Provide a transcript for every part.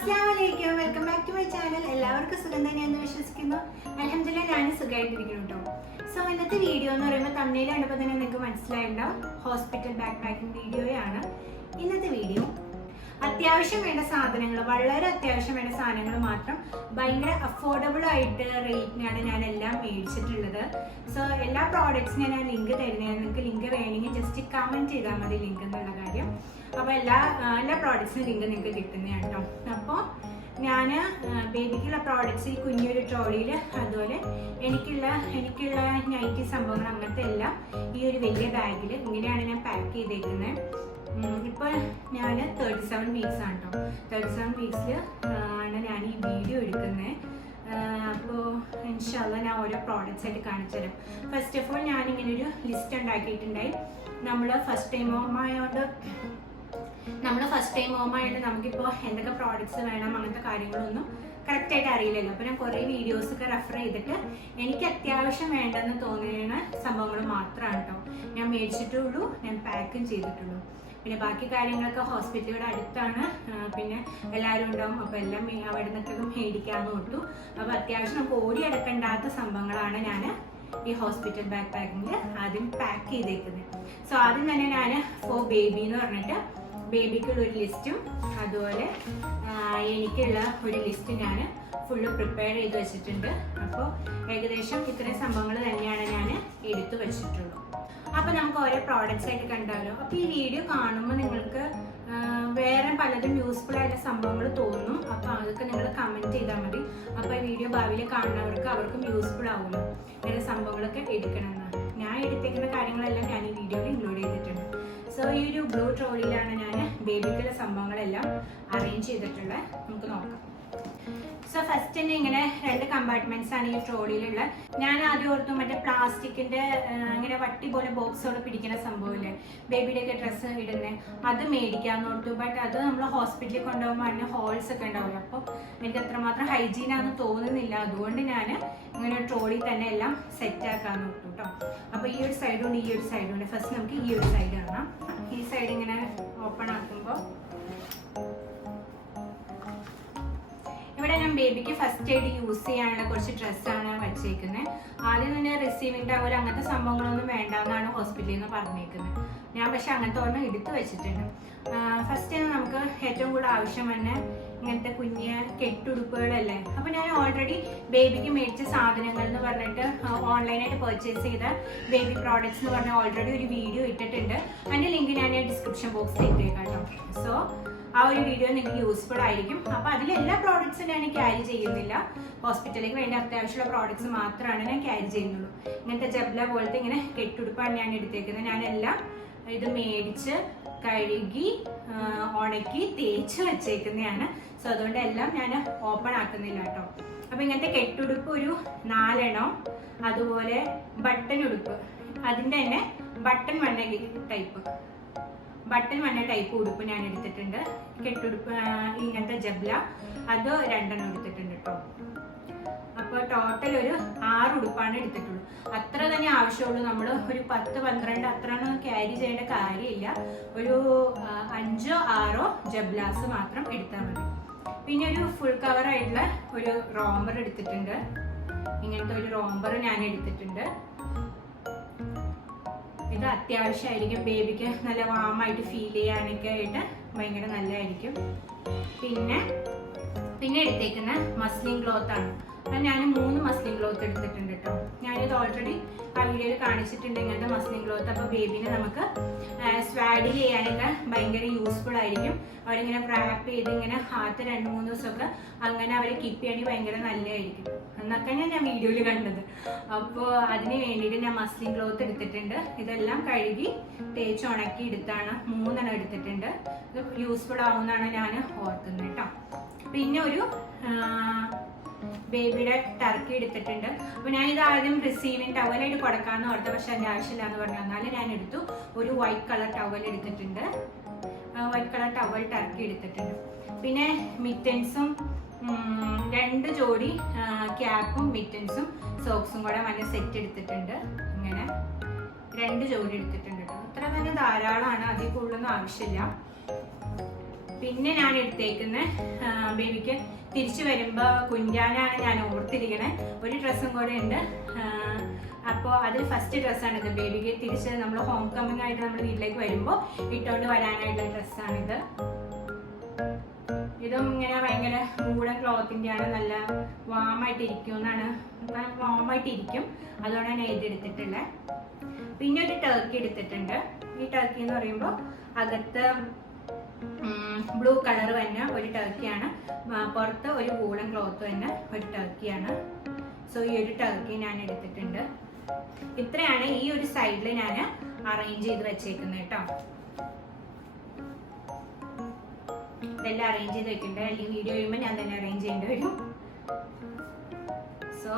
അസ്സലാമലൈക്കും, welcome back to my channel. എല്ലാവർക്കും സുഖം തന്നെയെന്ന് വിശ്വസിക്കുന്നു. അൽഹംദുലില്ലാ ഞാൻ സുഖമായിട്ടിരിക്കുന്നു കേട്ടോ. സോ ഇന്നത്തെ വീഡിയോ എന്ന് പറയുമ്പോൾ തമ്മിൽ കണ്ടപ്പോൾ തന്നെ നിങ്ങൾക്ക് മനസ്സിലായിട്ടുണ്ടാവും, ഹോസ്പിറ്റൽ ബാക്ക് പാക്കിംഗ് വീഡിയോയാണ് ഇന്നത്തെ വീഡിയോ. അത്യാവശ്യം വേണ്ട സാധനങ്ങൾ, വളരെ അത്യാവശ്യം വേണ്ട സാധനങ്ങൾ മാത്രം ഭയങ്കര അഫോർഡബിൾ ആയിട്ട് റേറ്റിനാണ് ഞാൻ എല്ലാം മേടിച്ചിട്ടുള്ളത്. സോ എല്ലാ പ്രോഡക്ട്സിനും ഞാൻ ലിങ്ക് തരുന്നതാണ്. നിങ്ങൾക്ക് ലിങ്ക് വേണമെങ്കിൽ ജസ്റ്റ് കമൻറ്റ് ചെയ്താൽ മതി ലിങ്ക് എന്നുള്ള കാര്യം. അപ്പോൾ എല്ലാ പ്രോഡക്ട്സിനും ലിങ്ക് നിങ്ങൾക്ക് കിട്ടുന്നതാണ് കേട്ടോ. അപ്പോൾ ഞാൻ ബേബിക്കുള്ള പ്രോഡക്ട്സ് ഈ കുഞ്ഞൊരു ട്രോളിയിൽ, അതുപോലെ എനിക്കുള്ള നൈറ്റി സംഭവങ്ങൾ അങ്ങനത്തെ എല്ലാം ഈ ഒരു വലിയ ബാഗിൽ ഇങ്ങനെയാണ് ഞാൻ പാക്ക് ചെയ്തേക്കുന്നത്. ഇപ്പോൾ ഞാൻ 37 വീക്സ് ആണ് കേട്ടോ. 37 വീക്സിൽ ആണ് ഞാൻ ഈ വീഡിയോ എടുക്കുന്നത്. അപ്പോൾ ഇൻഷാല്ലാ ഞാൻ ഓരോ പ്രോഡക്റ്റ്സ് ആയിട്ട് കാണിച്ചു തരാം. ഫസ്റ്റ് ഓഫ് ഓൾ ഞാനിങ്ങനെ ഒരു ലിസ്റ്റ് ഉണ്ടാക്കിയിട്ടുണ്ടായി. നമ്മൾ ഫസ്റ്റ് ടൈം ഓമായതുകൊണ്ട് നമുക്കിപ്പോൾ എന്തൊക്കെ പ്രോഡക്റ്റ്സ് വേണം അങ്ങനത്തെ കാര്യങ്ങളൊന്നും കറക്റ്റായിട്ട് അറിയില്ലല്ലോ. അപ്പോൾ ഞാൻ കുറേ വീഡിയോസൊക്കെ റെഫർ ചെയ്തിട്ട് എനിക്ക് അത്യാവശ്യം വേണ്ടെന്ന് തോന്നിയ സംഭവങ്ങൾ മാത്രമാണ് കേട്ടോ ഞാൻ മേടിച്ചിട്ടുള്ളൂ, ഞാൻ പാക്കും ചെയ്തിട്ടുള്ളൂ. പിന്നെ ബാക്കി കാര്യങ്ങളൊക്കെ ഹോസ്പിറ്റലുകളുടെ അടുത്താണ്, പിന്നെ എല്ലാവരും ഉണ്ടാവും. അപ്പോൾ എല്ലാം അവിടെ നിന്നൊക്കെ മേടിക്കാമെന്ന് ഓർത്തു. അപ്പോൾ അത്യാവശ്യം നമുക്ക് ഓടിയെടുക്കേണ്ടാത്ത സംഭവങ്ങളാണ് ഞാൻ ഈ ഹോസ്പിറ്റൽ ബാക്ക് പാക്കിങ്ങിൽ ആദ്യം പാക്ക് ചെയ്തേക്കുന്നത്. സോ ആദ്യം തന്നെ ഞാൻ ഫോർ ബേബി എന്ന് പറഞ്ഞിട്ട് ബേബിക്കുള്ള ഒരു ലിസ്റ്റും അതുപോലെ എനിക്കുള്ള ഒരു ലിസ്റ്റ് ഞാൻ ഫുള്ള് പ്രിപ്പയർ ചെയ്ത് വെച്ചിട്ടുണ്ട്. അപ്പോൾ ഏകദേശം ഇത്രയും സംഭവങ്ങൾ തന്നെയാണ് ഞാൻ എടുത്തു വെച്ചിട്ടുള്ളൂ. അപ്പോൾ നമുക്ക് ഓരോ പ്രോഡക്റ്റ്സ് ആയിട്ട് കണ്ടാലോ. അപ്പോൾ ഈ വീഡിയോ കാണുമ്പോൾ നിങ്ങൾക്ക് വേറെ പലതും യൂസ്ഫുൾ ആയിട്ട് സംഭവങ്ങൾ തോന്നും. അപ്പോൾ അതൊക്കെ നിങ്ങൾ കമൻറ്റ് ചെയ്താൽ മതി. അപ്പോൾ ഈ വീഡിയോ ഭാവിയിൽ കാണുന്നവർക്ക് അവർക്കും യൂസ്ഫുൾ ആവുമല്ലോ ഇങ്ങനെ സംഭവങ്ങളൊക്കെ എടുക്കണമെന്നാണ്. ഞാൻ എടുത്തേക്കുന്ന കാര്യങ്ങളെല്ലാം ഞാൻ ഈ വീഡിയോയിൽ ഇൻക്ലൂഡ് ചെയ്തിട്ടുണ്ട്. സോ ഈ ഒരു ബ്ലൂ ട്രോളിയിലാണ് ഞാൻ ബേബിക്കുള്ള സംഭവങ്ങളെല്ലാം അറേഞ്ച് ചെയ്തിട്ടുള്ളത്. നമുക്ക് നോക്കാം. സോ ഫസ്റ്റ് തന്നെ ഇങ്ങനെ 2 കമ്പാർട്ട്മെന്റ്സ് ആണ് ഈ ട്രോളിയിലുള്ള. ഞാൻ ആദ്യം ഓർത്തു മറ്റേ പ്ലാസ്റ്റിക്കിന്റെ ഇങ്ങനെ വട്ടി പോലെ ബോക്സോടെ പിടിക്കുന്ന സംഭവമില്ലേ, ബേബിയുടെ ഒക്കെ ഡ്രസ്സ് ഇടുന്നത്, അത് മേടിക്കാന്ന് ഓർത്തു. ബട്ട് അത് നമ്മൾ ഹോസ്പിറ്റലിൽ കൊണ്ടുപോകുമ്പോൾ അതിന് ഹോൾസ് ഒക്കെ ഉണ്ടാവില്ല. അപ്പോൾ എനിക്ക് അത്രമാത്രം ഹൈജീനാന്ന് തോന്നുന്നില്ല. അതുകൊണ്ട് ഞാൻ ഇങ്ങനെ ട്രോളി തന്നെ എല്ലാം സെറ്റ് ആക്കാന്ന് ഓർത്തു കേട്ടോ. അപ്പോൾ ഈ ഒരു സൈഡുണ്ട്, ഈ ഒരു സൈഡുണ്ട്. ഫസ്റ്റ് നമുക്ക് ഈ ഒരു സൈഡ് കാണാം. ഈ സൈഡ് ഇങ്ങനെ ഓപ്പൺ ആക്കുമ്പോൾ ഇവിടെ ഞാൻ ബേബിക്ക് ഫസ്റ്റ് എയ്ഡ് യൂസ് ചെയ്യാനുള്ള കുറച്ച് ഡ്രസ്സാണ് വച്ചേക്കുന്നത്. ആദ്യം തന്നെ റിസീവിംഗ് ടവൽ അങ്ങനത്തെ സംഭവങ്ങളൊന്നും വേണ്ടാന്നാണ് ഹോസ്പിറ്റലിൽ നിന്ന് പറഞ്ഞേക്കുന്നത്. ഞാൻ പക്ഷെ അങ്ങനത്തെ ഒരെണ്ണം എടുത്തു വെച്ചിട്ടുണ്ട്. ഫസ്റ്റ് നമുക്ക് ഏറ്റവും കൂടുതൽ ആവശ്യം തന്നെ ഇങ്ങനത്തെ കുഞ്ഞ് കെട്ടുടുപ്പുകളല്ലേ. അപ്പോൾ ഞാൻ ഓൾറെഡി ബേബിക്ക് മേടിച്ച സാധനങ്ങൾ എന്ന് പറഞ്ഞിട്ട് ഓൺലൈനായിട്ട് പർച്ചേസ് ചെയ്ത ബേബി പ്രോഡക്ട്സ് എന്ന് പറഞ്ഞാൽ ഓൾറെഡി ഒരു വീഡിയോ ഇട്ടിട്ടുണ്ട്. അതിൻ്റെ ലിങ്ക് ഞാൻ ഡിസ്ക്രിപ്ഷൻ ബോക്സിൽ ഇട്ടേക്കാം കേട്ടോ. സോ ആ ഒരു വീഡിയോ നിങ്ങൾക്ക് യൂസ്ഫുൾ ആയിരിക്കും. അപ്പോൾ അതിലെല്ലാ പ്രോഡക്ട്സും ഞാൻ ക്യാരി ചെയ്യുന്നില്ല. ഹോസ്പിറ്റലിലേക്ക് വേണ്ട അത്യാവശ്യമുള്ള പ്രോഡക്ട്സ് മാത്രമാണ് ഞാൻ ക്യാരി ചെയ്യുന്നുള്ളൂ. ഇങ്ങനത്തെ ജബ്ല പോലത്തെ ഇങ്ങനെ കെട്ടുടുപ്പാണ് ഞാൻ എടുത്തേക്കുന്നത്. ഞാനെല്ലാം ഇത് മേടിച്ച് കഴുകി ഉണക്കി തേച്ച് വെച്ചേക്കുന്നതാണ്. സോ അതുകൊണ്ട് എല്ലാം ഞാൻ ഓപ്പൺ ആക്കുന്നില്ല കേട്ടോ. അപ്പോൾ ഇങ്ങനത്തെ കെട്ടുടുപ്പ് ഒരു 4 എണ്ണം, അതുപോലെ ബട്ടൺ ഉടുപ്പ്, അതിൻ്റെ തന്നെ ബട്ടൺ മണ്ണ ടൈപ്പ് ഉടുപ്പ് ഞാൻ എടുത്തിട്ടുണ്ട്. കെട്ടുടുപ്പ് ഇങ്ങനത്തെ ജബ്ല അത് 2 എണ്ണം എടുത്തിട്ടുണ്ട് കേട്ടോ. അപ്പോൾ ടോട്ടൽ ഒരു 6 ഉടുപ്പാണ് എടുത്തിട്ടുള്ളൂ. അത്ര തന്നെ ആവശ്യമുള്ളൂ. നമ്മൾ ഒരു 10-12 അത്രയൊന്നും ക്യാരി ചെയ്യേണ്ട കാര്യമില്ല. ഒരു 5-6 ജബ്ലാസ് മാത്രം എടുത്താൽ മതി. പിന്നെ ഒരു ഫുൾ കവർ ആയിട്ടുള്ള ഒരു റോംബർ എടുത്തിട്ടുണ്ട്. ഇങ്ങനത്തെ ഒരു റോംബർ ഞാൻ എടുത്തിട്ടുണ്ട്. ഇത് അത്യാവശ്യമായിരിക്കും ബേബിക്ക് നല്ല വാമായിട്ട് ഫീൽ ചെയ്യാനൊക്കെ ആയിട്ട് ഭയങ്കര നല്ലതായിരിക്കും. പിന്നെ എടുത്തേക്കുന്ന മസ്ലിൻ ക്ലോത്ത് ആണ്. അപ്പം ഞാൻ 3 മസ്ലിൻ ക്ലോത്ത് എടുത്തിട്ടുണ്ട് കേട്ടോ. ഞാനിത് ഓൾറെഡി ആ വീഡിയോയിൽ കാണിച്ചിട്ടുണ്ട് ഇങ്ങനത്തെ മസ്ലിൻ ക്ലോത്ത്. അപ്പോൾ ബേബിനെ നമുക്ക് സ്വാഡിൽ ചെയ്യാനൊക്കെ ഭയങ്കര യൂസ്ഫുൾ ആയിരിക്കും. അവരിങ്ങനെ റാപ്പ് ചെയ്ത് ഇങ്ങനെ 2-3 ദിവസമൊക്കെ അങ്ങനെ അവരെ കീപ്പ് ചെയ്യണമെങ്കിൽ ഭയങ്കര നല്ലതായിരിക്കും എന്നൊക്കെ ഞാൻ വീഡിയോയിൽ കണ്ടത്. അപ്പോൾ അതിന് വേണ്ടിയിട്ട് ഞാൻ മസ്ലിൻ ക്ലോത്ത് എടുത്തിട്ടുണ്ട്. ഇതെല്ലാം കഴുകി തേച്ച് ഉണക്കി എടുത്താണ് 3 എണ്ണം എടുത്തിട്ടുണ്ട്. ഇത് യൂസ്ഫുൾ ആവുമെന്നാണ് ഞാൻ ഓർക്കുന്നത് കേട്ടോ. പിന്നെ ഒരു ബേബിയുടെ ടർക്കി എടുത്തിട്ടുണ്ട്. അപ്പോൾ ഞാൻ ഇത് ആദ്യം റിസീവിങ് ടവലായിട്ട് കൊടുക്കാമെന്ന് ഓർത്ത, പക്ഷെ അതിൻ്റെ ആവശ്യമില്ല എന്ന് പറഞ്ഞു. എന്നാലും ഞാൻ എടുത്തു. ഒരു വൈറ്റ് കളർ ടവൽ എടുത്തിട്ടുണ്ട്. വൈറ്റ് കളർ ടവൽ ടർക്കി എടുത്തിട്ടുണ്ട്. പിന്നെ മിറ്റൻസും 2 ജോഡി ക്യാപ്പും മിറ്റൻസും സോക്സും കൂടെ നല്ല സെറ്റ് എടുത്തിട്ടുണ്ട്. ഇങ്ങനെ 2 ജോഡി എടുത്തിട്ടുണ്ട് കേട്ടോ. ഇത്ര തന്നെ ധാരാളമാണ്, അതിൽ കൂടുതലൊന്നും ആവശ്യമില്ല. പിന്നെ ഞാൻ എടുത്തേക്കുന്ന ബേബിക്ക് തിരിച്ചു വരുമ്പോ കുഞ്ഞാനാണ് ഞാൻ ഓർത്തിരിക്കണേ. ഒരു ഡ്രസ്സും കൂടെ ഉണ്ട്. അപ്പോൾ അതിൽ ഫസ്റ്റ് ഡ്രസ്സാണിത്. ബേബിക്ക് തിരിച്ച് നമ്മൾ ഹോം കമ്മിങ് ആയിട്ട് നമ്മൾ വീട്ടിലേക്ക് വരുമ്പോൾ ഇട്ടുകൊണ്ട് വരാനായിട്ടുള്ള ഡ്രസ്സാണിത്. ഇതും ഇങ്ങനെ ഭയങ്കര മൂടൻ ക്ലോത്തിൻ്റെയാണ്. നല്ല വാമായിട്ടിരിക്കും, അതുകൊണ്ടാണ് ഞാൻ ഇതെടുത്തിട്ടുള്ളത്. പിന്നെ ഒരു ടർക്കി എടുത്തിട്ടുണ്ട്. ഈ ടർക്കി എന്ന് പറയുമ്പോൾ അകത്ത് ബ്ലൂ കളർ തന്നെ ഒരു ടർക്കിയാണ്, പുറത്ത് ഒരു വൂളൻ ക്ലോത്ത് തന്നെ ഒരു ടർക്കിയാണ്. സോ ഈ ഒരു ടർക്കി ഞാൻ എടുത്തിട്ടുണ്ട്. ഇത്രയാണ് ഈ ഒരു സൈഡിൽ ഞാൻ അറേഞ്ച് ചെയ്ത് വെച്ചേക്കുന്നത് കേട്ടോ. ഇതെല്ലാം അറേഞ്ച് ചെയ്ത് വെക്കണ്ടേ, അല്ലെങ്കിൽ വീഡിയോ ചെയ്യുമ്പോൾ ഞാൻ തന്നെ അറേഞ്ച് ചെയ്യേണ്ടി വരും. സോ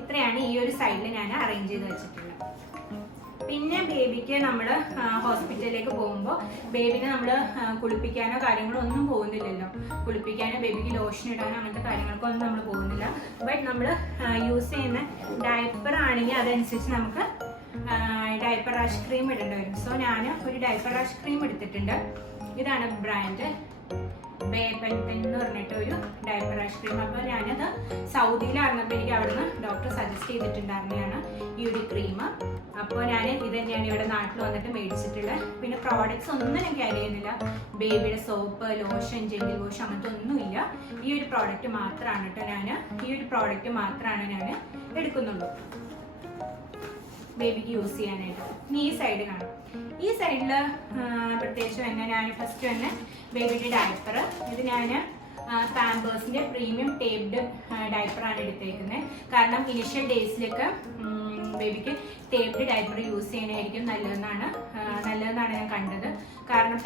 ഇത്രയാണ് ഈ ഒരു സൈഡിൽ ഞാൻ അറേഞ്ച് ചെയ്ത് വെച്ചിട്ടുള്ളത്. പിന്നെ ബേബിക്ക് നമ്മൾ ഹോസ്പിറ്റലിലേക്ക് പോകുമ്പോൾ ബേബിനെ നമ്മൾ കുളിപ്പിക്കാനോ കാര്യങ്ങളോ ഒന്നും പോകുന്നില്ലല്ലോ. കുളിപ്പിക്കാനോ ബേബിക്ക് ലോഷൻ ഇടാനോ അങ്ങനത്തെ കാര്യങ്ങൾക്കൊന്നും നമ്മൾ പോകുന്നില്ല. ബട്ട് നമ്മൾ യൂസ് ചെയ്യുന്ന ഡയപ്പർ ആണെങ്കിൽ അതനുസരിച്ച് നമുക്ക് ഡയപ്പർ റാഷ് ക്രീം ഇടേണ്ടി വരും. സോ ഞാൻ ഒരു ഡയപ്പർ റാഷ് ക്രീം എടുത്തിട്ടുണ്ട്. ഇതാണ് ബ്രാൻഡ് ബേബൻ എന്ന് പറഞ്ഞിട്ട് ഒരു ഡയപ്പർ റാഷ് ക്രീം. അപ്പോൾ ഞാനത് സൗദിയിലായിരുന്നപ്പോൾ എനിക്ക് അവിടുന്ന് ഡോക്ടർ സജസ്റ്റ് ചെയ്തിട്ടുണ്ടായിരുന്നതാണ് ഈ ഒരു ക്രീം. അപ്പോൾ ഞാൻ ഇത് തന്നെയാണ് ഇവിടെ നാട്ടിൽ വന്നിട്ട് മേടിച്ചിട്ടുള്ളത്. പിന്നെ പ്രോഡക്ട്സ് ഒന്നും ഞാൻ ക്യാരി ചെയ്യുന്നില്ല. ബേബിയുടെ സോപ്പ്, ലോഷൻ, ജെല്ലി വാഷ് അങ്ങനത്തെ ഒന്നുമില്ല. ഈ ഒരു പ്രോഡക്റ്റ് മാത്രമാണ് കേട്ടോ ഞാൻ എടുക്കുന്നുള്ളൂ ബേബിക്ക് യൂസ് ചെയ്യാനായിട്ട്. ഇനി ഈ സൈഡ് കാണാം. ഈ സൈഡിൽ പ്രത്യേകിച്ച് തന്നെ ഞാൻ ഫസ്റ്റ് തന്നെ ബേബിയുടെ ഡയപ്പർ. ഇത് ഞാൻ പാമ്പേഴ്സിന്റെ പ്രീമിയം ടേപ്ഡ് ഡയപ്പറാണ് എടുത്തേക്കുന്നത്. കാരണം ഇനിഷ്യൽ ഡേയ്സിലൊക്കെ ബേബിക്ക് ടേപ്ഡ് ഡയപ്പർ യൂസ് ചെയ്യാനായിരിക്കും നല്ലതെന്നാണ് ഞാൻ കണ്ടത്. കാരണം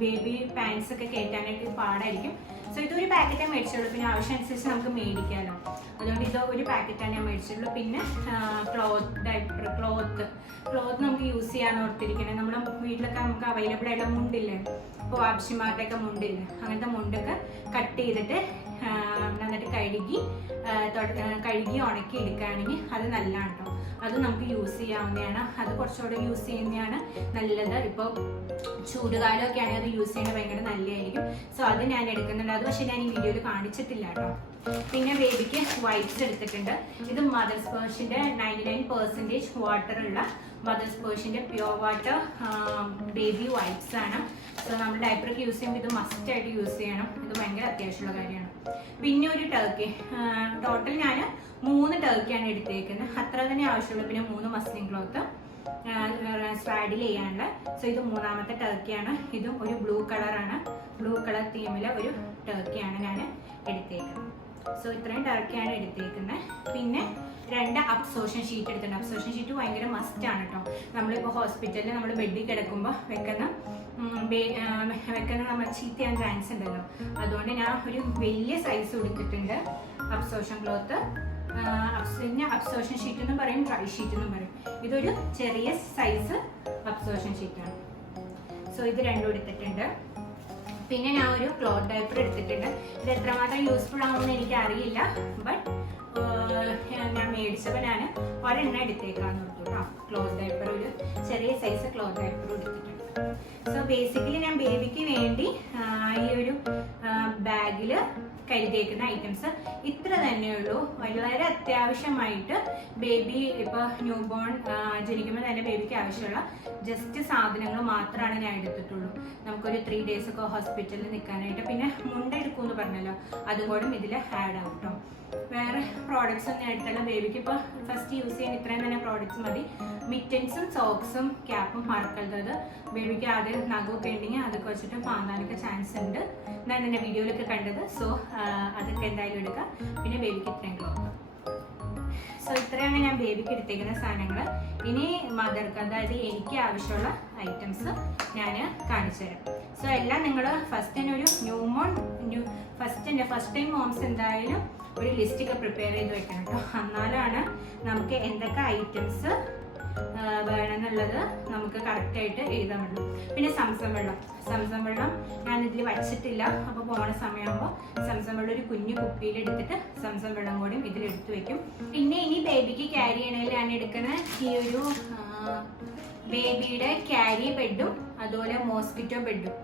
ബേബി പാൻസ് ഒക്കെ കയറ്റാനായിട്ട് പാടായിരിക്കും. സോ ഇതൊരു പാക്കറ്റേ മേടിച്ചുള്ളൂ. പിന്നെ ആവശ്യം അനുസരിച്ച് നമുക്ക് മേടിക്കാമല്ലോ. അതുകൊണ്ട് ഇത് ഒരു പാക്കറ്റാണ് ഞാൻ മേടിച്ചുള്ളൂ. പിന്നെ ക്ലോത്ത് നമുക്ക് യൂസ് ചെയ്യാൻ ഓർത്തിരിക്കണേ. നമ്മുടെ വീട്ടിലൊക്കെ നമുക്ക് അവൈലബിൾ ആയിട്ടുള്ള മുണ്ടില്ലേ, ഇപ്പോൾ ആവശ്യമാരുടെയൊക്കെ മുണ്ടില്ലേ, അങ്ങനത്തെ മുണ്ടൊക്കെ കട്ട് ചെയ്തിട്ട് നന്നായിട്ട് കഴുകി ഉണക്കി എടുക്കുകയാണെങ്കിൽ അത് നല്ലതാണ് കേട്ടോ. അത് നമുക്ക് യൂസ് ചെയ്യാവുന്നതാണ്. അത് കുറച്ചുകൂടെ യൂസ് ചെയ്യുന്നതാണ് നല്ലത്. ഇപ്പോൾ ചൂടുകാലമൊക്കെ ആണെങ്കിൽ അത് യൂസ് ചെയ്യുന്നത് ഭയങ്കര നല്ലതായിരിക്കും. സോ അത് ഞാൻ എടുക്കുന്നുണ്ട്. അത് പക്ഷേ ഞാൻ ഈ വീഡിയോയിൽ കാണിച്ചിട്ടില്ല കേട്ടോ. പിന്നെ ബേബിക്ക് വൈപ്സ് എടുത്തിട്ടുണ്ട്. ഇത് മദർ സ്പേർഷിൻ്റെ 99% വാട്ടറുള്ള മദർ സ്പേർഷിൻ്റെ പ്യുവർ വാട്ടർ ബേബി വൈപ്സ് ആണ്. സോ നമ്മൾ ഡയപ്പറൊക്കെ യൂസ് ചെയ്യുമ്പോൾ ഇത് മസ്റ്റായിട്ട് യൂസ് ചെയ്യണം. ഇത് ഭയങ്കര അത്യാവശ്യമുള്ള കാര്യമാണ്. പിന്നെ ഒരു ടർക്കി, ടോട്ടൽ ഞാൻ 3 ടർക്കിയാണ് എടുത്തേക്കുന്നത്. അത്ര തന്നെ ആവശ്യമുള്ളൂ. പിന്നെ 3 മസ്ലിൻ ക്ലോത്ത് സ്വാഡിൽ ചെയ്യാനുള്ള. സോ ഇത് 3ാമത്തെ ടർക്കിയാണ്. ഇതും ഒരു ബ്ലൂ കളർ തീമിലെ ഒരു ടർക്കിയാണ് ഞാൻ എടുത്തേക്കുന്നത്. സോ ഇത്രയും ടർക്കിയാണ് എടുത്തേക്കുന്നത്. പിന്നെ 2 അബ്സോർഷൻ ഷീറ്റ് എടുത്തിട്ടുണ്ട്. അബ്സോർഷൻ ഷീറ്റ് ഭയങ്കര മസ്റ്റാണ് കേട്ടോ. നമ്മളിപ്പോൾ ഹോസ്പിറ്റലിൽ നമ്മൾ ബെഡിൽ കിടക്കുമ്പോൾ വെക്കുന്ന നമ്മൾ ചീത്ത ചെയ്യാൻ ചാൻസ് ഉണ്ടല്ലോ. അതുകൊണ്ട് ഞാൻ ഒരു വലിയ സൈസ് കൊടുത്തിട്ടുണ്ട് അബ്സോർഷൻ ക്ലോത്ത്. പിന്നെ അബ്സോർഷൻ ഷീറ്റ് എന്നും പറയും, ഡ്രൈ ഷീറ്റ് എന്നും പറയും. ഇതൊരു ചെറിയ സൈസ് അബ്സോർഷൻ ഷീറ്റാണ്. സോ ഇത് 2 എടുത്തിട്ടുണ്ട്. പിന്നെ ഞാൻ ഒരു ക്ലോത്ത് ഡയപ്പർ എടുത്തിട്ടുണ്ട്. ഇത് എത്രമാത്രം യൂസ്ഫുൾ ആവുമെന്ന് എനിക്ക് അറിയില്ല. ബട്ട് ഞാൻ മേടിച്ചപ്പോൾ ഞാൻ ഒരെണ്ണം എടുത്തേക്കാന്ന് ഓർത്തു കേട്ടോ. ക്ലോത്ത് ഡയപ്പർ, ഒരു ചെറിയ സൈസ് ക്ലോത്ത് ഡയപ്പർ എടുത്തിട്ടുണ്ട്. സോ ബേസിക്കലി ഞാൻ ബേബിക്ക് വേണ്ടി ഈ ഒരു ബാഗിൽ കരുതിയേക്കുന്ന ഐറ്റംസ് ഇത്ര തന്നെയുള്ളൂ. വളരെ അത്യാവശ്യമായിട്ട് ബേബി ഇപ്പോൾ ന്യൂ ബോൺ ജനിക്കുമ്പോൾ തന്നെ ബേബിക്ക് ആവശ്യമുള്ള ജസ്റ്റ് സാധനങ്ങൾ മാത്രമാണ് ഞാൻ എടുത്തിട്ടുള്ളൂ. നമുക്കൊരു 3 days ഒക്കെ ഹോസ്പിറ്റലിൽ നിൽക്കാനായിട്ട്. പിന്നെ മുണ്ട എടുക്കുമെന്ന് പറഞ്ഞല്ലോ, അതും കൂടെ ഇതിൽ ആഡ് ആവും കേട്ടോ. വേറെ പ്രോഡക്ട്സ് ഒന്നും എടുത്തല്ല. ബേബിക്ക് ഇപ്പോൾ ഫസ്റ്റ് യൂസ് ചെയ്യാൻ ഇത്രയും തന്നെ പ്രോഡക്ട്സ് മതി. മിറ്റൻസും സോക്സും ക്യാപ്പും മറക്കരുത്. ബേബിക്ക് ആദ്യം നഖമൊക്കെ ഉണ്ടെങ്കിൽ അതൊക്കെ വെച്ചിട്ട് പാന്താനൊക്കെ ചാൻസ് ഉണ്ട്. ഞാൻ എൻ്റെ വീഡിയോയിലൊക്കെ കണ്ടത്. സോ അതൊക്കെ എന്തായാലും എടുക്കാം. പിന്നെ ബേബിക്ക് ഇത്രയും ക്ലോത്ത്. സോ ഇത്രയാണ് ഞാൻ ബേബിക്ക് എടുത്തേക്കുന്ന സാധനങ്ങൾ. ഇനി മദർക്ക്, അതായത് എനിക്ക് ആവശ്യമുള്ള ഐറ്റംസ് ഞാൻ കാണിച്ചു തരാം. സോ എല്ലാം നിങ്ങൾ ഫസ്റ്റ് തന്നെ ഒരു ഫസ്റ്റ് ടൈം മോംസ് എന്തായാലും ഒരു ലിസ്റ്റൊക്കെ പ്രിപ്പയർ ചെയ്ത് വെക്കണം കേട്ടോ. എന്നാലാണ് നമുക്ക് എന്തൊക്കെ ഐറ്റംസ് വേണമെന്നുള്ളത് നമുക്ക് കറക്റ്റായിട്ട് എഴുതാൻ പറ്റും. പിന്നെ സംസം വെള്ളം ഞാൻ ഇതിൽ വച്ചിട്ടില്ല. അപ്പോൾ പോണ സമയമാകുമ്പോൾ സംസം വെള്ളം ഒരു കുഞ്ഞു കുപ്പിയിൽ എടുത്തിട്ട് സംസം വെള്ളം കൂടി ഇതിലെടുത്ത് വെക്കും. പിന്നെ ഇനി ബേബിക്ക് ക്യാരി ചെയ്യണമെങ്കിൽ ഞാൻ എടുക്കുന്ന ഈ ഒരു ബേബിയുടെ ക്യാരി ബെഡും അതുപോലെ മോസ്കിറ്റോ ബെഡും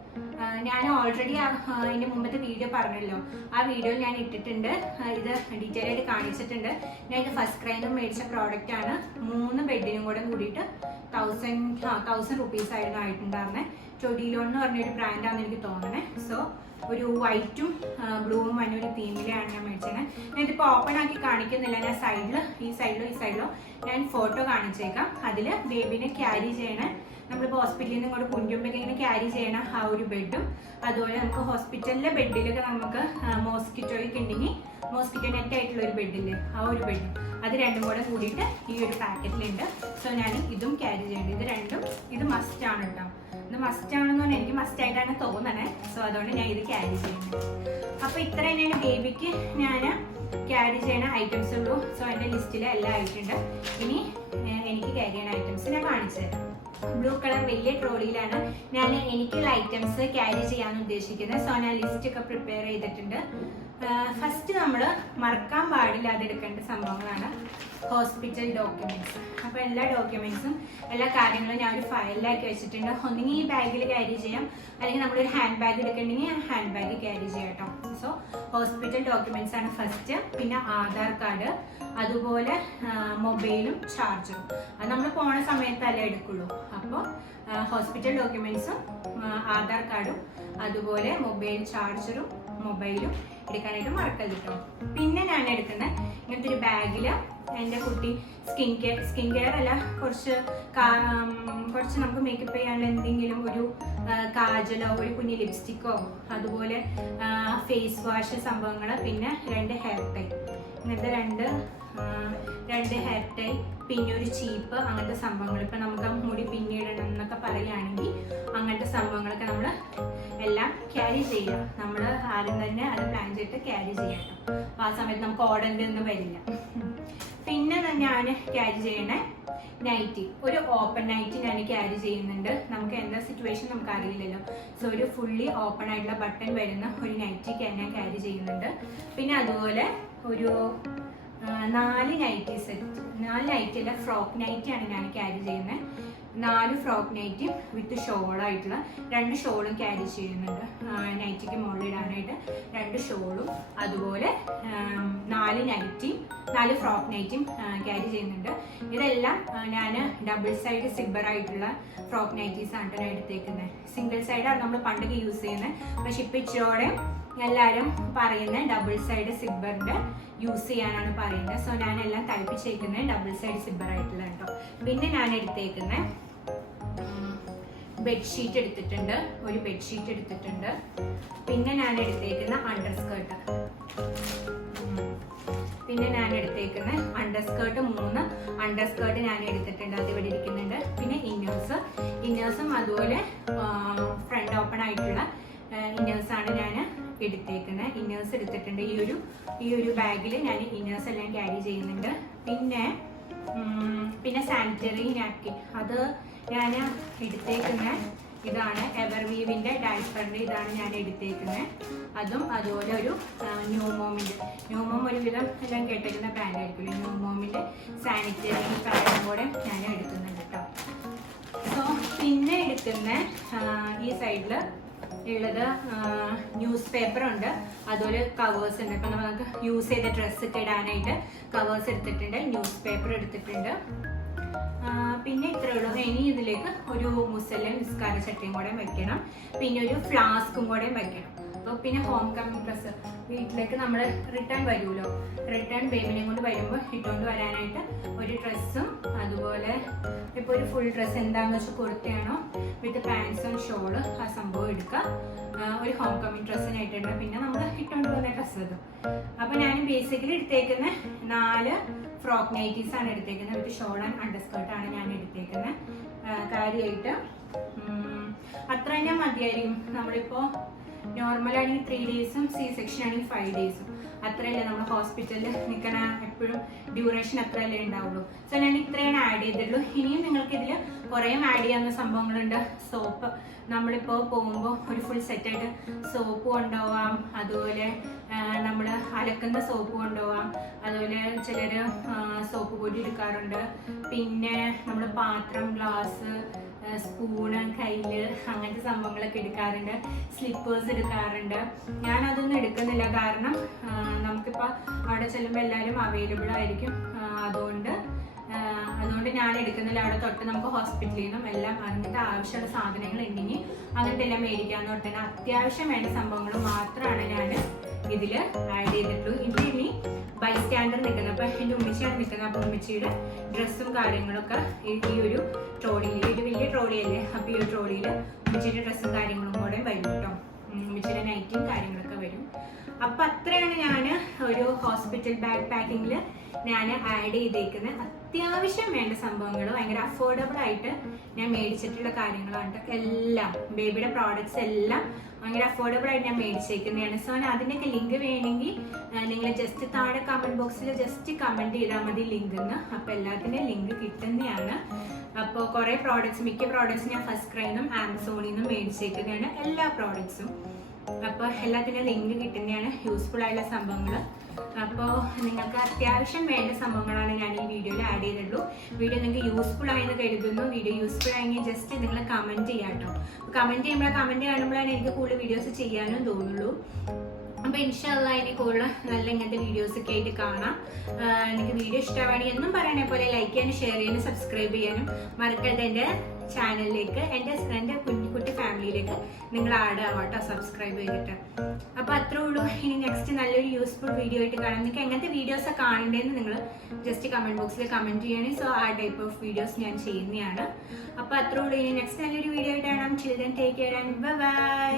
ഞാൻ ഓൾറെഡി അതിൻ്റെ മുമ്പത്തെ വീഡിയോ പറഞ്ഞല്ലോ, ആ വീഡിയോയിൽ ഞാൻ ഇട്ടിട്ടുണ്ട്. ഇത് ഡീറ്റെയിൽ ആയിട്ട് കാണിച്ചിട്ടുണ്ട്. ഞാൻ ഇത് ഫസ്റ്റ് ക്രൈന്ന് മേടിച്ച പ്രോഡക്റ്റ് ആണ്. 3 ബെഡിനും കൂടെ കൂടിയിട്ട് 1000 റുപ്പീസ് ആയിരുന്നു ആയിട്ടുണ്ടായിരുന്നത്. ചൊടിലോൺ എന്ന് പറഞ്ഞൊരു ബ്രാൻഡാണെന്ന് എനിക്ക് തോന്നണേ. സോ ഒരു വൈറ്റും ബ്ലൂവും വന്നൊരു തീമിലാണ് ഞാൻ മേടിച്ചത്. ഞാനിതിപ്പോൾ ഓപ്പൺ ആക്കി കാണിക്കുന്നില്ല. ഞാൻ ഈ സൈഡിലോ ഞാൻ ഫോട്ടോ കാണിച്ചേക്കാം. അതിൽ ബേബിനെ ക്യാരി ചെയ്യണ, നമ്മളിപ്പോൾ ഹോസ്പിറ്റലിൽ നിന്ന് ഇങ്ങോട്ട് കുഞ്ഞുമ്പൊക്കെ ഇങ്ങനെ ക്യാരി ചെയ്യണ ആ ഒരു ബെഡും, അതുപോലെ നമുക്ക് ഹോസ്പിറ്റലിലെ ബെഡിലൊക്കെ നമുക്ക് മോസ്കിറ്റോയൊക്കെ ഉണ്ടെങ്കിൽ മോസ്കിറ്റോ നെറ്റ് ആയിട്ടുള്ള ഒരു ബെഡില്ലേ, ആ ഒരു ബെഡും, അത് രണ്ടും കൂടെ കൂടിയിട്ട് ഈ ഒരു പാക്കറ്റിലുണ്ട്. സോ ഞാൻ ഇതും ക്യാരി ചെയ്യേണ്ടത്. ഇത് മസ്റ്റ് ആണ് കേട്ടോ. ഇത് മസ്റ്റ് ആണെന്ന് പറഞ്ഞാൽ എനിക്ക് മസ്റ്റ് ആയിട്ടാണ് തോന്നണേ. സോ അതുകൊണ്ട് ഞാൻ ഇത് ക്യാരി ചെയ്യുന്നത്. അപ്പോൾ ഇത്ര തന്നെയാണ് ബേബിക്ക് ഞാൻ ക്യാരി ചെയ്യണ ഐറ്റംസ് ഉള്ളൂ. സോ എൻ്റെ ലിസ്റ്റിൽ എല്ലാം ആയിട്ടുണ്ട്. ഇനി എനിക്ക് ക്യാരി ചെയ്യുന്ന ഐറ്റംസ് ഞാൻ കാണിച്ചു തരാം. ബ്ലൂ കളർ വലിയ ട്രോളിയിലാണ് ഞാൻ എനിക്കുള്ള ഐറ്റംസ് ക്യാരി ചെയ്യാൻ ഉദ്ദേശിക്കുന്നത്. സോ ഞാൻ ലിസ്റ്റ് ഒക്കെ പ്രിപ്പയർ ചെയ്തിട്ടുണ്ട്. ഫസ്റ്റ് നമ്മൾ മറക്കാൻ പാടില്ലാതെ എടുക്കേണ്ട സംഭവങ്ങളാണ് ഹോസ്പിറ്റൽ ഡോക്യുമെന്റ്സ്. അപ്പോൾ എല്ലാ ഡോക്യുമെന്റ്സും എല്ലാ കാര്യങ്ങളും ഞാൻ ഒരു ഫയലിലാക്കി വെച്ചിട്ടുണ്ട്. ഒന്നുകിൽ ഈ ബാഗിൽ ക്യാരി ചെയ്യാം, അല്ലെങ്കിൽ നമ്മളൊരു ഹാൻഡ് ബാഗ് എടുക്കണമെങ്കിൽ ആ ഹാൻഡ് ബാഗ് ക്യാരി ചെയ്യാം കേട്ടോ. സോ ഹോസ്പിറ്റൽ ഡോക്യുമെന്റ്സ് ആണ് ഫസ്റ്റ്. പിന്നെ ആധാർ കാർഡ്, അതുപോലെ മൊബൈലും ചാർജറും. അത് നമ്മൾ പോണ സമയത്തല്ലേ എടുക്കുള്ളൂ. അപ്പോൾ ഹോസ്പിറ്റൽ ഡോക്യുമെന്റ്സും ആധാർ കാർഡും അതുപോലെ മൊബൈൽ ചാർജറും മൊബൈലും എടുക്കാനായിട്ട് മറക്കരുത് കേട്ടോ. പിന്നെ ഞാൻ എടുക്കുന്ന ഇങ്ങനത്തെ ഒരു ബാഗിൽ എൻ്റെ കുട്ടി സ്കിൻ കെയർ അല്ല, കുറച്ച് നമുക്ക് മേക്കപ്പ് ചെയ്യാനുള്ള എന്തെങ്കിലും ഒരു കാജലോ ഒരു കുഞ്ഞ് ലിപ്സ്റ്റിക്കോ, അതുപോലെ ഫേസ് വാഷ് സംഭവങ്ങൾ, പിന്നെ 2 ഹെയർ ടൈ, ഇങ്ങനത്തെ രണ്ട് ഹെയർ ടൈ, പിന്നെ ഒരു ചീപ്പ്, അങ്ങനത്തെ സംഭവങ്ങൾ. ഇപ്പം നമുക്ക് ആ മുടി പിന്നിടണം എന്നൊക്കെ പറയുകയാണെങ്കിൽ അങ്ങനത്തെ സംഭവങ്ങളൊക്കെ നമ്മൾ എല്ലാം ക്യാരി ചെയ്യുക. നമ്മൾ ആദ്യം തന്നെ അത് പ്ലാൻ ചെയ്തിട്ട് ക്യാരി ചെയ്യാം. അപ്പോൾ ആ സമയത്ത് നമുക്ക് ഓടേണ്ടി ഒന്നും വരില്ല. പിന്നെ ഞാൻ ക്യാരി ചെയ്യണ നൈറ്റി, ഒരു ഓപ്പൺ നൈറ്റി ഞാൻ ക്യാരി ചെയ്യുന്നുണ്ട്. നമുക്ക് എന്താ സിറ്റുവേഷൻ നമുക്ക് അറിയില്ലല്ലോ. സോ ഒരു ഫുള്ളി ഓപ്പൺ ആയിട്ടുള്ള ബട്ടൺ വരുന്ന ഒരു നൈറ്റി ഞാൻ ക്യാരി ചെയ്യുന്നുണ്ട്. പിന്നെ അതുപോലെ ഒരു 4 നൈറ്റി സെറ്റ്, 4 നൈറ്റി അല്ല, ഫ്രോക്ക് നൈറ്റിയാണ് ഞാൻ ക്യാരി ചെയ്യുന്നത്. 4 ഫ്രോക്ക് നൈറ്റിയും വിത്ത് ഷോളായിട്ടുള്ള 2 ഷോളും ക്യാരി ചെയ്യുന്നുണ്ട്. നൈറ്റിക്ക് മുകളിലിടാനായിട്ട് 2 ഷോളും, അതുപോലെ 4 നൈറ്റിയും 4 ഫ്രോക്ക് നൈറ്റിയും ക്യാരി ചെയ്യുന്നുണ്ട്. ഇതെല്ലാം ഞാൻ ഡബിൾ സൈഡ് സിബ്ബർ ആയിട്ടുള്ള ഫ്രോക്ക് നൈറ്റീസ് ആണ് ഞാൻ എടുത്തേക്കുന്നത്. സിംഗിൾ സൈഡാണ് നമ്മൾ പണ്ടൊക്കെ യൂസ് ചെയ്യുന്നത്. പക്ഷെ ഇപ്പം ഇച്ചിരോടെ എല്ലാവരും പറയുന്നത് ഡബിൾ സൈഡ് സിബ്ബറിൻ്റെ യൂസ് ചെയ്യാനാണ് പറയുന്നത്. സോ ഞാനെല്ലാം തയ്പ്പിച്ചേക്കുന്നത് ഡബിൾ സൈഡ് സിബ്ബർ ആയിട്ടുള്ള കേട്ടോ. പിന്നെ ഞാൻ എടുത്തേക്കുന്നത് ബെഡ്ഷീറ്റ് എടുത്തിട്ടുണ്ട്, ഒരു ബെഡ്ഷീറ്റ് എടുത്തിട്ടുണ്ട്. പിന്നെ ഞാൻ എടുത്തേക്കുന്ന അണ്ടർസ്കേർട്ട്, പിന്നെ ഞാൻ എടുത്തേക്കുന്ന അണ്ടർസ്കേർട്ട് 3 അണ്ടർസ്കേർട്ട് ഞാൻ എടുത്തിട്ടുണ്ട്, അത് ഇവിടെ ഇരിക്കുന്നുണ്ട്. പിന്നെ ഇന്നേഴ്സും അതുപോലെ ഫ്രണ്ട് ഓപ്പൺ ആയിട്ടുള്ള ഇന്നേഴ്സാണ് ഞാൻ എടുത്തേക്കുന്നത്. ഇന്നേഴ്സ് എടുത്തിട്ടുണ്ട്. ഈ ഒരു ബാഗിൽ ഞാൻ ഇന്നേഴ്സ് എല്ലാം ക്യാരി ചെയ്യുന്നുണ്ട്. പിന്നെ സാനിറ്ററി നാപ്കിൻ, അത് ഞാൻ എടുത്തേക്കുന്ന ഇതാണ് എവർവീവിൻ്റെ ഡയപ്പറിൻ്റെ, ഇതാണ് ഞാൻ എടുത്തേക്കുന്നത്. അതും അതുപോലെ ഒരു ന്യൂമോം ഒരുവിധം എല്ലാം കേട്ടേക്കുന്ന ബ്രാൻഡ് ആയിരിക്കുമല്ലോ. ന്യൂമോമിൻ്റെ സാനിറ്ററി പാഡും കൂടെ ഞാൻ എടുക്കുന്നുണ്ട് കേട്ടോ. സോ പിന്നെ എടുക്കുന്ന ഈ സൈഡിൽ ഉള്ളത് ന്യൂസ് പേപ്പർ ഉണ്ട്, അതുപോലെ കവേഴ്സ് ഉണ്ട്. ഇപ്പം നമുക്ക് യൂസ് ചെയ്ത ഡ്രസ്സൊക്കെ ഇടാനായിട്ട് കവേഴ്സ് എടുത്തിട്ടുണ്ട്, ന്യൂസ് പേപ്പർ എടുത്തിട്ടുണ്ട്. പിന്നെ ഇത്രയേ ഉള്ളൂ. ഇനി ഇതിലേക്ക് ഒരു മുസലും നിസ്കാര ചട്ടിയും കൂടെ വെക്കണം, പിന്നെ ഒരു ഫ്ലാസ്കും കൂടെ വെക്കണം. അപ്പോൾ പിന്നെ ഹോം കമ്മിങ് ഡ്രസ്സ് വീട്ടിലേക്ക് നമ്മൾ റിട്ടേൺ വരുമല്ലോ, റിട്ടേൺ ബേബിനെ കൊണ്ട് വരുമ്പോൾ ഇട്ടുകൊണ്ട് വരാനായിട്ട് ഒരു ഡ്രസ്സും, അതുപോലെ ഇപ്പോൾ ഒരു ഫുൾ ഡ്രസ്സ് എന്താണെന്ന് വെച്ചാൽ കുർത്തയാണോ വിത്ത് പാൻസും ഷോള് ആ സംഭവം എടുക്കുക. ഒരു ഹോം കമ്മിങ് ഡ്രസ്സിനായിട്ടുണ്ട്. പിന്നെ നമ്മൾ ഇട്ടുകൊണ്ട് പോകുന്ന ഡ്രസ്സ് അത്. അപ്പോൾ ഞാൻ ബേസിക്കലി എടുത്തേക്കുന്ന 4 ഫ്രോക്ക് നൈറ്റീസ് ആണ് എടുത്തേക്കുന്നത്. വിത്ത് ഷോൾ ആൻഡ് അണ്ടർസ്കേർട്ടാണ് ഞാൻ എടുത്തേക്കുന്നത്. കാര്യമായിട്ട് അത്ര തന്നെ മതിയായിരിക്കും. നമ്മളിപ്പോൾ നോർമലാണെങ്കിൽ 3 ഡേയ്സും C-സെക്ഷൻ ആണെങ്കിൽ 5 ഡേയ്സും അത്രയല്ലേ നമ്മൾ ഹോസ്പിറ്റലിൽ നിൽക്കണ എപ്പോഴും ഡ്യൂറേഷൻ അത്രയല്ലേ ഉണ്ടാവുള്ളൂ. സോ ഞാൻ ഇത്രയാണ് ആഡ് ചെയ്തിട്ടുള്ളൂ. ഇനിയും നിങ്ങൾക്ക് ഇതിൽ കുറേ ആഡ് ചെയ്യാവുന്ന സംഭവങ്ങളുണ്ട്. സോപ്പ്, നമ്മളിപ്പോൾ പോകുമ്പോൾ ഒരു ഫുൾ സെറ്റായിട്ട് സോപ്പ് കൊണ്ടുപോവാം, അതുപോലെ നമ്മൾ അലക്കുന്ന സോപ്പ് കൊണ്ടുപോവാം, അതുപോലെ ചിലർ സോപ്പ് പൊടി എടുക്കാറുണ്ട്. പിന്നെ നമ്മൾ പാത്രം, ഗ്ലാസ്, സ്പൂണ്, കയ്യില് അങ്ങനത്തെ സംഭവങ്ങളൊക്കെ എടുക്കാറുണ്ട്. സ്ലിപ്പേഴ്സ് എടുക്കാറുണ്ട്. ഞാൻ അതൊന്നും എടുക്കുന്നില്ല, കാരണം നമുക്കിപ്പോൾ അവിടെ ചെല്ലുമ്പോൾ എല്ലാവരും അവൈലബിൾ ആയിരിക്കും. അതുകൊണ്ട് ഞാൻ എടുക്കുന്നില്ല. അവിടെ തൊട്ട് നമുക്ക് ഹോസ്പിറ്റലിൽ നിന്നും എല്ലാം അങ്ങനത്തെ ആവശ്യമുള്ള സാധനങ്ങൾ ഉണ്ടെങ്കിൽ അങ്ങനത്തെ എല്ലാം മേടിക്കാന്ന് തൊട്ട് അത്യാവശ്യം വേണ്ട സംഭവങ്ങൾ മാത്രമാണ് ഞാൻ ഇതിൽ ആഡ് ചെയ്തിട്ടുള്ളൂ. ഇനി ബൈസ്റ്റാൻഡർ നിൽക്കുന്നത്, അപ്പം എൻ്റെ ഉമ്മച്ചിയാണ് നിൽക്കുന്നത്. അപ്പം ഉമ്മച്ചിയുടെ ഡ്രസ്സും കാര്യങ്ങളൊക്കെ ഈ ഒരു ട്രോളിയിൽ, ഇത് വലിയ ട്രോളിയല്ലേ, അപ്പം ഈ ഒരു ട്രോളിയിൽ ഉമ്മച്ചിയുടെ ഡ്രസ്സും കാര്യങ്ങളും കൂടെ വരും കേട്ടോ. ഉമ്മച്ചിയുടെ നൈറ്റും കാര്യങ്ങളൊക്കെ വരും. അപ്പം അത്രയാണ് ഞാൻ ഒരു ഹോസ്പിറ്റൽ ബാഗ് പാക്കിങ്ങിൽ ഞാൻ ആഡ് ചെയ്തേക്കുന്നത്. അത്യാവശ്യം വേണ്ട സംഭവങ്ങൾ ഭയങ്കര അഫോർഡബിൾ ആയിട്ട് ഞാൻ മേടിച്ചിട്ടുള്ള കാര്യങ്ങളാണ് എല്ലാം. ബേബിയുടെ പ്രോഡക്ട്സ് എല്ലാം ഭയങ്കര അഫോർഡബിൾ ആയിട്ട് ഞാൻ മേടിച്ചേക്കുന്നതാണ്. സോ അതിൻ്റെയൊക്കെ ലിങ്ക് വേണമെങ്കിൽ നിങ്ങൾ ജസ്റ്റ് താഴെ കമന്റ് ബോക്സിൽ ജസ്റ്റ് കമന്റ് ചെയ്താൽ മതി ലിങ്ക് എന്ന്. അപ്പോൾ എല്ലാത്തിൻ്റെയും ലിങ്ക് കിട്ടുന്നതാണ്. അപ്പോൾ കുറേ പ്രോഡക്ട്സ്, മിക്ക പ്രോഡക്ട്സ് ഞാൻ ഫസ്റ്റ് ക്രൈയിൽ നിന്നും ആമസോണിൽ നിന്നും മേടിച്ചേക്കുന്നതാണ് എല്ലാ പ്രോഡക്ട്സും. അപ്പോൾ എല്ലാത്തിൻ്റെ ലിങ്ക് കിട്ടുന്നതാണ്, യൂസ്ഫുൾ ആയിട്ടുള്ള സംഭവങ്ങൾ. അപ്പോൾ നിങ്ങൾക്ക് അത്യാവശ്യം വേണ്ട സംഭവങ്ങളാണ് ഞാൻ ഈ വീഡിയോയിൽ ആഡ് ചെയ്തിട്ടുള്ളൂ. വീഡിയോ നിങ്ങൾക്ക് യൂസ്ഫുൾ ആയെന്ന് കരുതുന്നു. വീഡിയോ യൂസ്ഫുൾ ആയെങ്കിൽ ജസ്റ്റ് നിങ്ങൾ കമൻറ്റ് ചെയ്യാം കേട്ടോ. കമൻറ്റ് ചെയ്യുമ്പോൾ കമൻറ്റ് കാണുമ്പോഴാണ് എനിക്ക് കൂടുതൽ വീഡിയോസ് ചെയ്യാനും തോന്നുള്ളൂ. അപ്പോൾ ഇൻഷാല്ലാ ഇനി കൂടുതൽ നല്ല ഇങ്ങനത്തെ വീഡിയോസൊക്കെ ആയിട്ട് കാണാം. എനിക്ക് വീഡിയോ ഇഷ്ടമാണെങ്കിൽ എന്നും പറയണേ പോലെ ലൈക്ക് ചെയ്യാനും ഷെയർ ചെയ്യാനും സബ്സ്ക്രൈബ് ചെയ്യാനും മറക്കരുത്. എൻ്റെ ചാനലിലേക്ക്, എൻ്റെ കുഞ്ഞുകുട്ടി ഫാമിലിയിലേക്ക് നിങ്ങൾ ആഡ് ആവാട്ടോ സബ്സ്ക്രൈബ് ചെയ്തിട്ട്. അപ്പോൾ അത്രേ ഉള്ളൂ. ഇനി നെക്സ്റ്റ് നല്ലൊരു യൂസ്ഫുൾ വീഡിയോ ആയിട്ട് കാണാം. നിങ്ങൾക്ക് എങ്ങനത്തെ വീഡിയോസ് കാണേണ്ടതെന്ന് നിങ്ങൾ ജസ്റ്റ് കമൻറ്റ് ബോക്സിൽ കമൻറ്റ് ചെയ്യണേ. സോ ആ ടൈപ്പ് ഓഫ് വീഡിയോസ് ഞാൻ ചെയ്യുന്നതാണ്. അപ്പോൾ അത്രേ ഉള്ളൂ. ഇനി നെക്സ്റ്റ് നല്ലൊരു വീഡിയോ ആയിട്ട് കാണാം. Children take care and by.